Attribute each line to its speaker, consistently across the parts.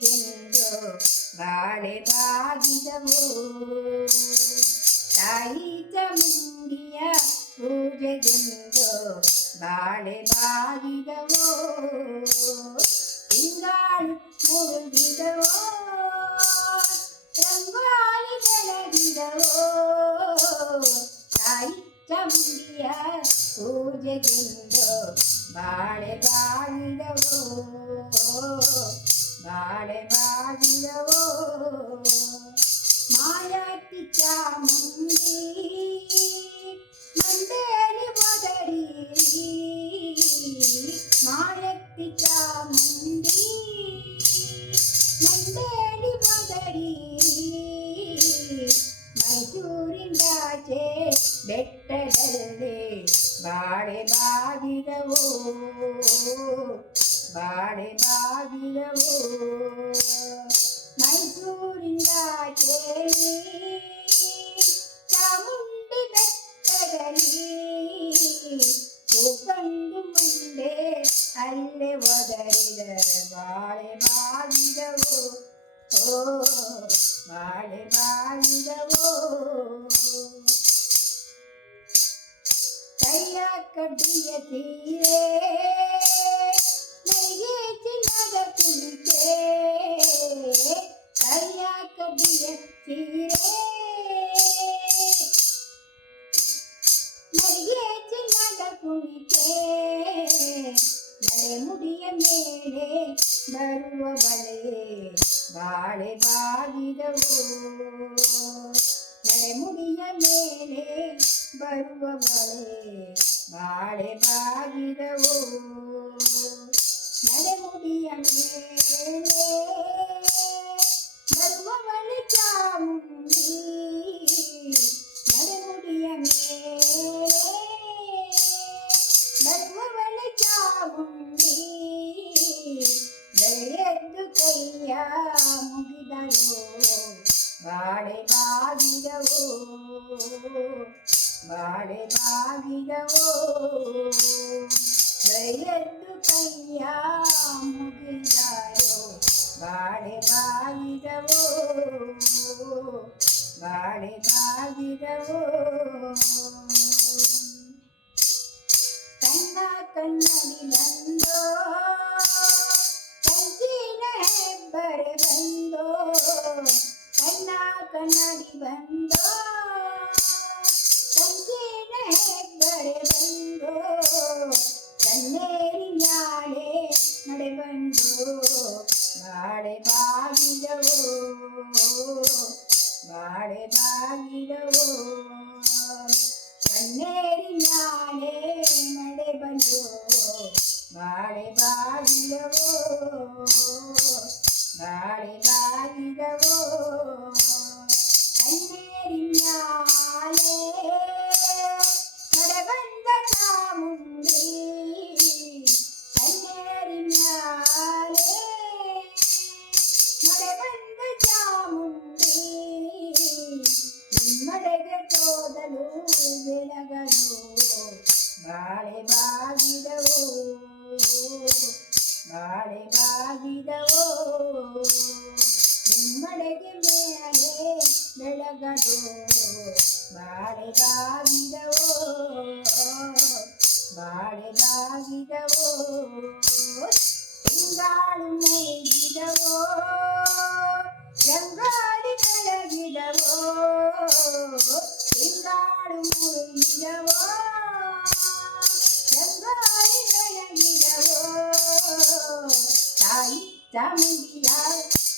Speaker 1: ಗೆಲ್ಲೋ ಬಾಳೆ ಬಾಗಿದವು ತಾಯಿ ಚಾಮುಂಡಿಯ ಪೂಜೆಗೆಂದು ಬಾಳೆ ಬಾಗಿದವು ತಿಂಗಾಳು ಮುಗಿದವೋ ರಂಗೋಲಿ ಬೆಳಗಿದವೋ ತಾಯಿ ಚಾಮುಂಡಿಯ ಪೂಜೆಗೆಂದು ಬಾಳೆ ಬಾಗಿದವೋ ಬಾಳೆ ಬಾಗಿದವೋ ಮಾಯಾತಿ ಚಾಮುಂಡಿ ಮಂಡೇಲಿ ಮೊದರಿ ಮಾಯತ್ತಿ ಚಾಮುಂಡಿ ಮಂಡೇಲಿ ಮೊದರಿ ಮೈಸೂರಿಂದಾಚೆ ಬೆಟ್ಟದಲ್ಲಿ ಬಾಳೆ ಬಾಗಿದವೋ പാടുകാകിലവോ മൈസൂരിന്റെ കേളി ചമുണ്ടി വെച്ചകലി പൂക്കണ്ടുമുണ്ടേ അല്ലെ ഒതരിത പാടെ പാടിലവോ ഓ പാടെ പാടിലവോ കയ്യാക്കട്ടിയ തീരേ ಬರುವ ಬಲೆಯೇ ಬಾಳೆ ಬಾಗಿದವು. ನಡೆಮುಡಿಯ ಮೇಲೆ ಬರುವ ಮಳೆ ಬಾಳೆ ಬಾಗಿದವು. ನಡೆಮುಡಿಯ ಮೇಲೆ ಬರುವ ಬಲೆ ಚಾಮುಂಡಿ. ನಡೆಮುಡಿಯ ಮೇಲೆ ಬರುವ ಮಳೆ ಚಾಮುಂಡಿ. ಬಾಳೆ ಬಾಗಿದವೋ ಕೈಯ ಮುಗಿದಳು ಬಾಳೆ ಬಾಗಿದವೋ ಬಾಳೆ ಬಾಗಿದವೋ ಕಣ್ಣ ಕಣ್ಣಲ್ಲಿ ನಂದೋ ಕಂಚಿನ ಬಂದೋ, ಕಣ್ಣ ಕನ್ನಡಿ ಬಂದೋ. വാളെ ബാധിതവോ കണ്ണേരിഞ്ഞാലേ നടബന്ധ കാമുണ്ടി കണ്ണേരിഞ്ഞാലേ നടബന്ധ ചാമുണ്ടി നിമ്മടക തോതലു വിലകലു വാളെ ബാധ ಬಾಳೆ ಬಾಗಿದವೋ ನಿಮ್ಮಡೆಗೆ ಮೇಲೆ ಬೆಳಗದು. ಬಾಳೆ ಬಾಗಿದವೋ ಬಾಳೆ ಬಾಗಿದವೋ ತಿಂಗಾಳು ಮೇಗಿದವೋ ತಾಯಿ ಚಾಮುಂಡಿಯ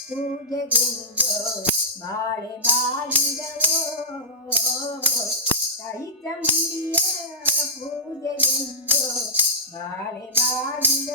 Speaker 1: ಪೂಜೆಗೆಂದು ಬಾಳೆ ಬಾಗಿದವೋ ತಾಯಿ ಚಾಮುಂಡಿಯ ಪೂಜೆಗೆಂದು ಬಾಳೆ ಬಾಗಿದವೋ